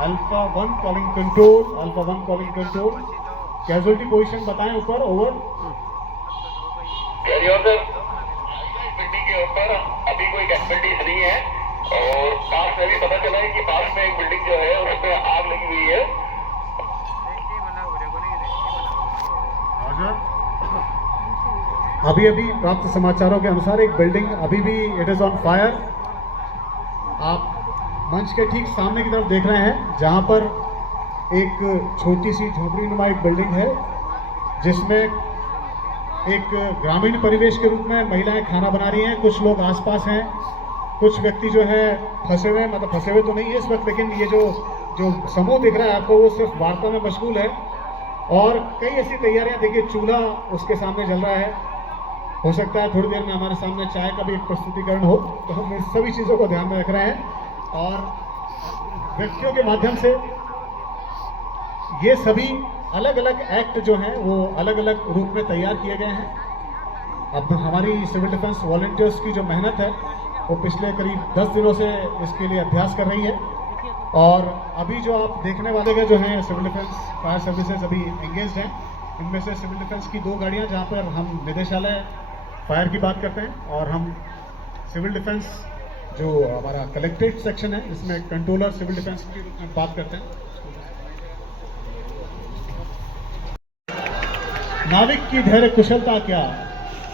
Alpha 1 calling control, alpha 1 calling control, casualty position बताएं ऊपर, over. Carry on sir. Building के ऊपर अभी कोई कैजुअलिटीज नहीं है और पास में भी पता चला है कि पास में एक बिल्डिंग जो है उसमें आग लगी हुई है। अभी अभी प्राप्त समाचारों के अनुसार एक बिल्डिंग अभी भी इट इज ऑन फायर। आप मंच के ठीक सामने की तरफ देख रहे हैं जहां पर एक छोटी सी झोपड़ी नुमा एक बिल्डिंग है जिसमें एक ग्रामीण परिवेश के रूप में महिलाएं खाना बना रही हैं। कुछ लोग आसपास हैं, कुछ व्यक्ति जो है फंसे हुए, मतलब फंसे हुए तो नहीं है इस वक्त, लेकिन ये जो जो समूह दिख रहा है आपको वो सिर्फ वार्ता में मशगूल है। और कई ऐसी तैयारियां, देखिए चूल्हा उसके सामने जल रहा है, हो सकता है थोड़ी देर में हमारे सामने चाय का भी एक प्रस्तुतिकरण हो, तो हम इस सभी चीज़ों को ध्यान में रख रहे हैं और व्यक्तियों के माध्यम से ये सभी अलग अलग एक्ट जो हैं वो अलग अलग रूप में तैयार किए गए हैं। अब हमारी सिविल डिफेंस वॉलंटियर्स की जो मेहनत है वो पिछले करीब 10 दिनों से इसके लिए अभ्यास कर रही है और अभी जो आप देखने वाले जो हैं सिविल डिफेंस फायर सर्विसेज अभी एंगेज हैं। इनमें से सिविल डिफेंस की 2 गाड़ियां जहां पर हम निदेशालय फायर की बात करते हैं और हम सिविल डिफेंस जो हमारा कलेक्ट्रेट सेक्शन है इसमें कंट्रोलर सिविल डिफेंस की रूप में बात करते हैं। नाविक की धैर्य कुशलता क्या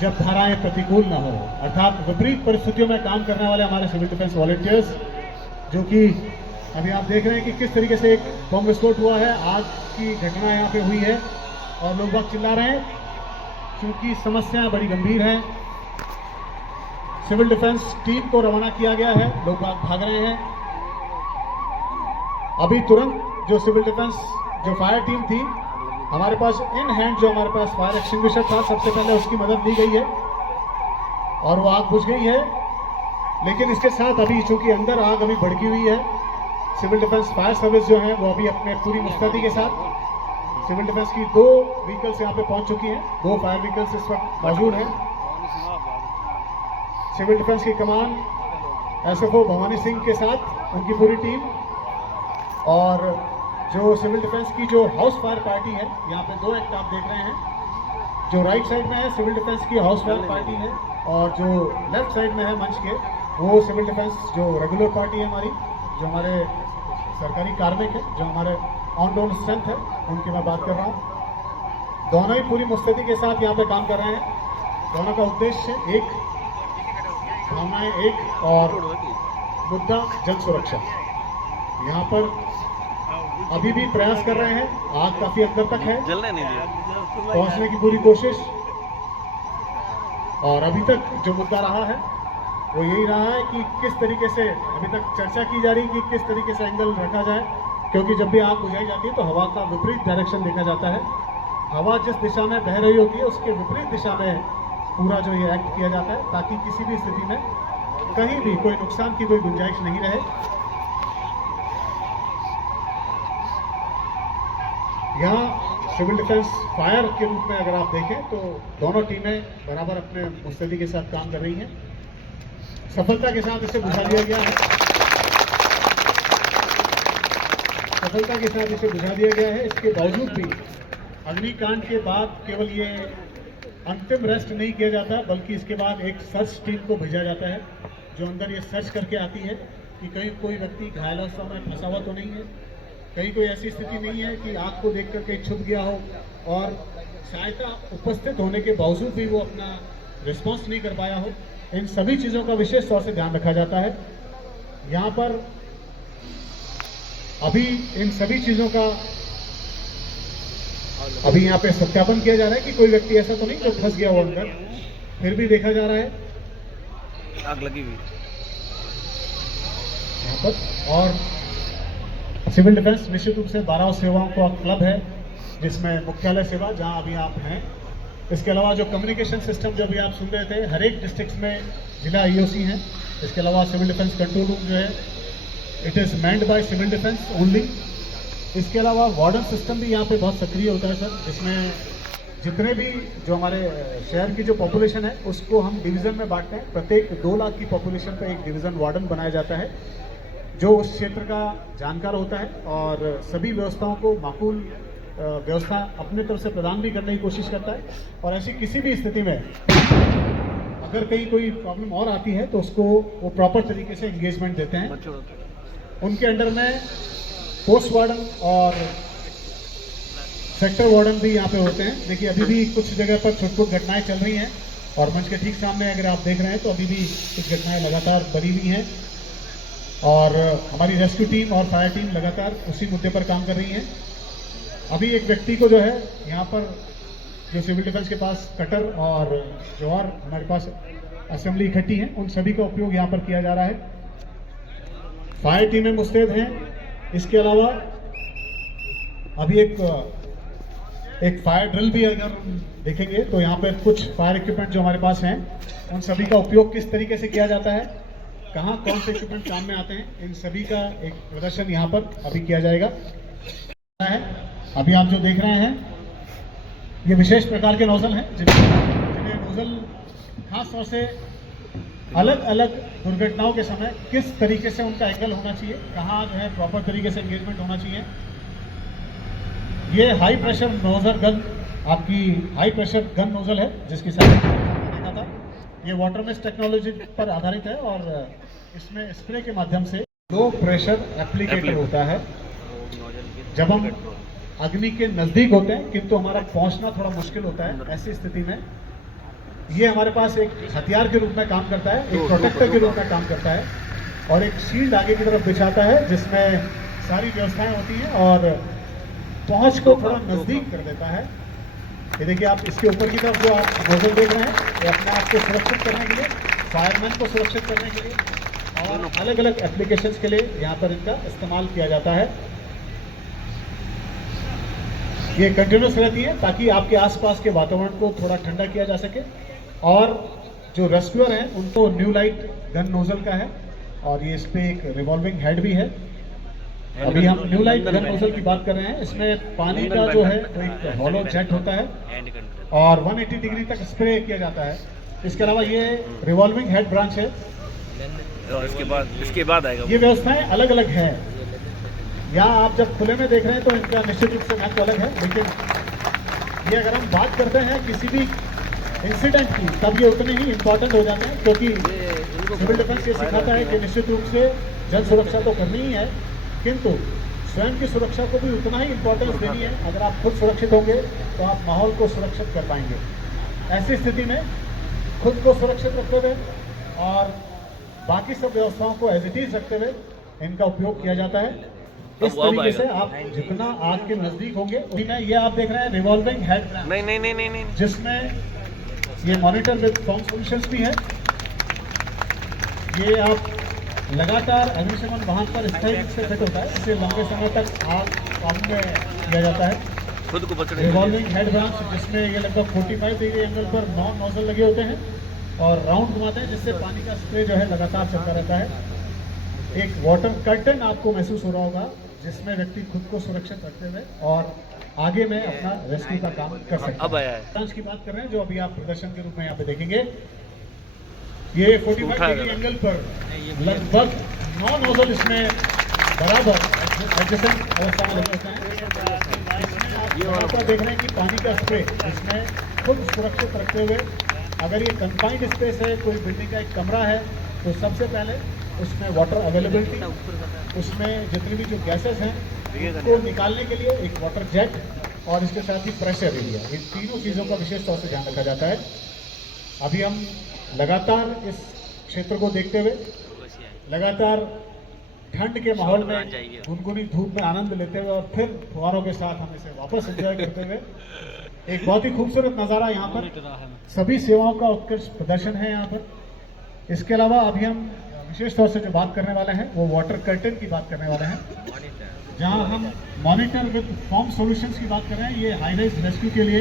जब धाराएं प्रतिकूल न हो, अर्थात विपरीत परिस्थितियों में काम करने वाले हमारे सिविल डिफेंस वॉलंटियर्स, जो कि अभी आप देख रहे हैं कि किस तरीके से एक बम विस्फोट हुआ है, आग की घटना यहाँ पे हुई है और लोग बाग चिल्ला रहे हैं क्योंकि समस्याएं बड़ी गंभीर हैं। सिविल डिफेंस टीम को रवाना किया गया है, लोग बाग भाग रहे हैं। अभी तुरंत जो सिविल डिफेंस जो फायर टीम थी, हमारे पास इन हैंड जो हमारे पास फायर एक्सटिंग्विशर था, सबसे पहले उसकी मदद ली गई है और वो आग बुझ गई है। लेकिन इसके साथ अभी चूंकि अंदर आग अभी भड़की हुई है, सिविल डिफेंस फायर सर्विस जो है वो अभी अपने पूरी मुस्तैदी के साथ सिविल डिफेंस की 2 व्हीकल्स यहाँ पे पहुंच चुकी हैं, 2 फायर व्हीकल्स इस वक्त मौजूद हैं। सिविल डिफेंस की कमान एसएफओ भवानी सिंह के साथ उनकी पूरी टीम और जो सिविल डिफेंस की जो हाउस फायर पार्टी है, यहाँ पे 2 एक्ट आप देख रहे हैं। जो राइट साइड में है सिविल डिफेंस की हाउस फायर पार्टी है और जो लेफ्ट साइड में है मंच के वो सिविल डिफेंस जो रेगुलर पार्टी है हमारी, जो हमारे सरकारी कार्मिक है, जो हमारे ऑन रोल स्ट्रेंथ है, उनकी मैं बात कर रहा हूँ। दोनों ही पूरी मुस्तैदी के साथ यहाँ पे काम कर रहे हैं। दोनों का उद्देश्य एक, भावनाएं एक और मुद्दा जन सुरक्षा। यहाँ पर अभी भी प्रयास कर रहे हैं, आग काफी अंदर तक है, जलने नहीं दिया, पहुंचने की पूरी कोशिश। और अभी तक जो मुद्दा रहा है वो यही रहा है कि किस तरीके से अभी तक चर्चा की जा रही है कि किस तरीके से एंगल रखा जाए, क्योंकि जब भी आग बुझाई जाती है तो हवा का विपरीत डायरेक्शन देखा जाता है। हवा जिस दिशा में बह रही होती है उसके विपरीत दिशा में पूरा जो ये एक्ट किया जाता है, ताकि किसी भी स्थिति में कहीं भी कोई नुकसान की कोई गुंजाइश नहीं रहे। यहाँ सिविल डिफेंस फायर के रूप में अगर आप देखें तो दोनों टीमें बराबर अपने मुस्तैदी के साथ काम कर रही हैं, सफलता के साथ इसे बुझा दिया गया है। सफलता के साथ इसे बुझा दिया गया है। इसके बावजूद भी अग्निकांड के बाद केवल ये अंतिम रेस्ट नहीं किया जाता, बल्कि इसके बाद एक सर्च टीम को भेजा जाता है जो अंदर ये सर्च करके आती है कि कहीं कोई व्यक्ति घायलावस्था में फंसा हुआ तो नहीं है, कहीं कोई ऐसी स्थिति नहीं है कि आग को देख कर कहीं छुप गया हो और सहायता उपस्थित होने के बावजूद भी वो अपना रिस्पॉन्स नहीं कर पाया हो। इन सभी चीज़ों का विशेष तौर से ध्यान रखा जाता है। यहाँ पर अभी इन सभी चीज़ों का अभी यहाँ पे सत्यापन किया जा रहा है कि कोई व्यक्ति ऐसा तो नहीं जो फंस गया हो अंदर, फिर भी देखा जा रहा है आग लगी हुई यहाँ पर। और सिविल डिफेंस निश्चित रूप से 12 सेवाओं का क्लब है, जिसमें मुख्यालय सेवा जहां अभी आप हैं, इसके अलावा जो कम्युनिकेशन सिस्टम जो अभी आप सुन रहे थे, हर एक डिस्ट्रिक्ट में जिला ईओसी हैं। इसके अलावा सिविल डिफेंस कंट्रोल रूम जो है it is manned by civil defence only. इसके अलावा वार्डन सिस्टम भी यहाँ पे बहुत सक्रिय होता है सर, जिसमें जितने भी जो हमारे शहर की जो पॉपुलेशन है उसको हम डिवीज़न में बांटते हैं। प्रत्येक 2 लाख की पॉपुलेशन पर एक डिवीज़न वार्डन बनाया जाता है। जो उस क्षेत्र का जानकार होता है और सभी व्यवस्थाओं को माकूल व्यवस्था अपने तरफ से प्रदान भी करने की कोशिश करता है। और ऐसी किसी भी स्थिति में अगर कहीं कोई प्रॉब्लम और आती है तो उसको वो प्रॉपर तरीके से एंगेजमेंट देते हैं। उनके अंडर में पोस्ट वार्डन और सेक्टर वार्डन भी यहाँ पे होते हैं। देखिए अभी भी कुछ जगह पर छुटपुट घटनाएं चल रही हैं और मंच के ठीक सामने अगर आप देख रहे हैं तो अभी भी कुछ घटनाएं लगातार बनी हुई हैं और हमारी रेस्क्यू टीम और फायर टीम लगातार उसी मुद्दे पर काम कर रही है। अभी एक व्यक्ति को जो है यहाँ पर जो सिविल डिफेंस के पास कटर और जो और हमारे पास असेंबली इकट्ठी है उन सभी का उपयोग यहाँ पर किया जा रहा है। फायर टीमें मुस्तैद हैं। इसके अलावा अभी एक फायर ड्रिल भी अगर देखेंगे तो यहाँ पर कुछ फायर इक्विपमेंट जो हमारे पास हैं उन सभी का उपयोग किस तरीके से किया जाता है, कहाँ कौन से इक्विपमेंट काम में आते हैं, इन सभी का एक प्रदर्शन यहाँ पर अभी किया जाएगा। अभी आप जो देख रहे हैं ये विशेष प्रकार के नोजल हैं जिन्हें नोजल खास तौर से अलग अलग दुर्घटनाओं के समय किस तरीके से उनका एंगल होना चाहिए, कहाँ जो है प्रॉपर तरीके से एंगेजमेंट होना चाहिए। ये हाई प्रेशर नोजल गन, आपकी हाई प्रेशर गन नोजल है जिसकी साइज देखा था। ये वाटर मेश टेक्नोलॉजी पर आधारित है और इसमें स्प्रे के माध्यम से लो प्रेशर एप्लीकेटर होता है। जब हम अग्नि के नजदीक होते हैं किंतु हमारा पहुंचना थोड़ा मुश्किल होता है, ऐसी स्थिति में ये हमारे पास एक हथियार के रूप में काम करता है, एक प्रोटेक्टर के रूप में काम करता है और एक शील्ड आगे की तरफ बिछाता है जिसमें सारी व्यवस्थाएं होती हैं और पहुंच को थोड़ा नजदीक कर देता है। ये देखिए आप इसके ऊपर की तरफ जो आप नोजल देख रहे हैं ये अपने आप को सुरक्षित करने के लिए, फायरमैन को सुरक्षित करने के लिए और अलग अलग एप्लीकेशंस के लिए यहाँ पर इनका इस्तेमाल किया जाता है। ये कंटिन्यूस रहती है ताकि आपके आसपास के वातावरण को थोड़ा ठंडा किया जा सके और जो रेस्क्यूअर हैं उनको न्यू लाइट गन नोजल का है और ये इस पे एक रिवॉल्विंग हेड भी है। अभी हम न्यू लाइट गन नोजल की बात कर रहे हैं। इसमें पानी का जो है वो एक हॉलो जेट होता है और 180 डिग्री तक स्प्रे किया जाता है। इसके अलावा ये रिवॉल्विंग हेड ब्रांच है। इसके बाद आएगा ये व्यवस्थाएं अलग अलग है। यहाँ आप जब खुले में देख रहे हैं तो इनका निश्चित रूप से महत्व अलग है, लेकिन ये अगर हम बात करते हैं किसी भी इंसिडेंट की तब ये उतने ही इम्पोर्टेंट हो जाते हैं क्योंकि सिविल डिफेंस ये सिखाता है कि निश्चित रूप से जन सुरक्षा तो करनी ही है किंतु स्वयं की सुरक्षा को भी उतना ही इम्पोर्टेंस देनी है। अगर आप खुद सुरक्षित होंगे तो आप माहौल को सुरक्षित कर पाएंगे। ऐसी स्थिति में खुद को सुरक्षित रखते हुए और बाकी सब व्यवस्थाओं को एज इट इज रखते हुए इनका उपयोग किया जाता है। इस तरीके से आप जितना आग के नजदीक होंगे उसी में ये आप देख रहे हैं रिवॉल्विंग हेड नहीं जिसमें ये मॉनिटर विद फॉर्म सॉल्यूशंस भी है। ये आप लगातार अग्निशमन वाहन पर स्थायी रूप से फिट होता है, इसे लंबे समय तक आग काबू में किया जाता है। खुद को बचने रिवॉल्विंग हेड ब्रांच जिसमें ये लगभग 45 डिग्री एंगल पर 9 नोजल लगे होते हैं और राउंड घुमाते हैं जिससे पानी का स्प्रे जो है लगातार चलता रहता है। एक वाटर कर्टन आपको महसूस हो रहा होगा जिसमें व्यक्ति खुद को सुरक्षित रखते हुए और आगे में अपना रेस्क्यू का काम कर सकते हैं। अब आया है ब्रांच की बात कर रहे हैं जो अभी आप प्रदर्शन के रूप में यहाँ पे देखेंगे। ये 45 डिग्री एंगल पर लगभग 9 नोजल इसमें बराबर एडजेसेंट अवस्था में लगे होते हैं। इसमें आप लगातार देख रहे हैं कि पानी का स्प्रे इसमें खुद सुरक्षित रखते हुए, अगर ये कंफाइंड स्पेस है, कोई बिल्डिंग का एक कमरा है तो सबसे पहले उसमें वाटर अवेलेबिलिटी, उसमें जितनी भी जो गैसेस हैं उनको निकालने के लिए एक वाटर जेट और इसके साथ ही प्रेशर एरिया, इन तीनों चीज़ों का विशेष तौर से ध्यान रखा जाता है। अभी हम लगातार इस क्षेत्र को देखते हुए लगातार ठंड के माहौल में गुनगुनी धूप में आनंद लेते हुए और फिर फुहारों के साथ हम इसे वापस एंजॉय करते हुए एक बहुत ही खूबसूरत नज़ारा यहाँ पर सभी सेवाओं का उत्कृष्ट प्रदर्शन है यहाँ पर। इसके अलावा अभी हम विशेष तौर से जो बात करने वाले हैं वो वाटर कर्टन की बात करने वाले हैं, जहां हम मॉनिटर विद फॉर्म सॉल्यूशंस की बात कर रहे हैं। ये हाई राइज रेस्क्यू के लिए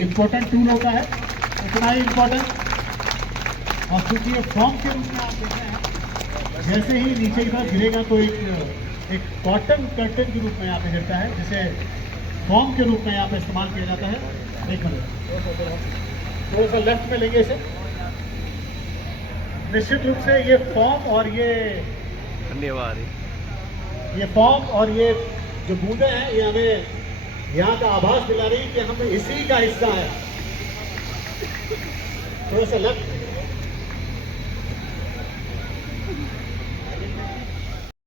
इम्पोर्टेंट टूल होता है, इतना ही इम्पोर्टेंट। और क्योंकि ये फॉर्म के रूप में आप देख रहे हैं, जैसे ही नीचे की तरफ गिरेगा तो एक कॉटन कर्टन के रूप में यहाँ पे गिरता है, जिसे फॉर्म के रूप में यहाँ पे इस्तेमाल किया जाता है। एक मिनट थोड़ा सा लेफ्ट में लेंगे इसे। निश्चित रूप से ये फॉर्म और ये ठंडी हवा आ रही। ये फॉर्म और ये जो बूंदें हैं ये हमें यहाँ का आभास दिला रही कि हम इसी का हिस्सा है। थोड़ा सा लेफ्ट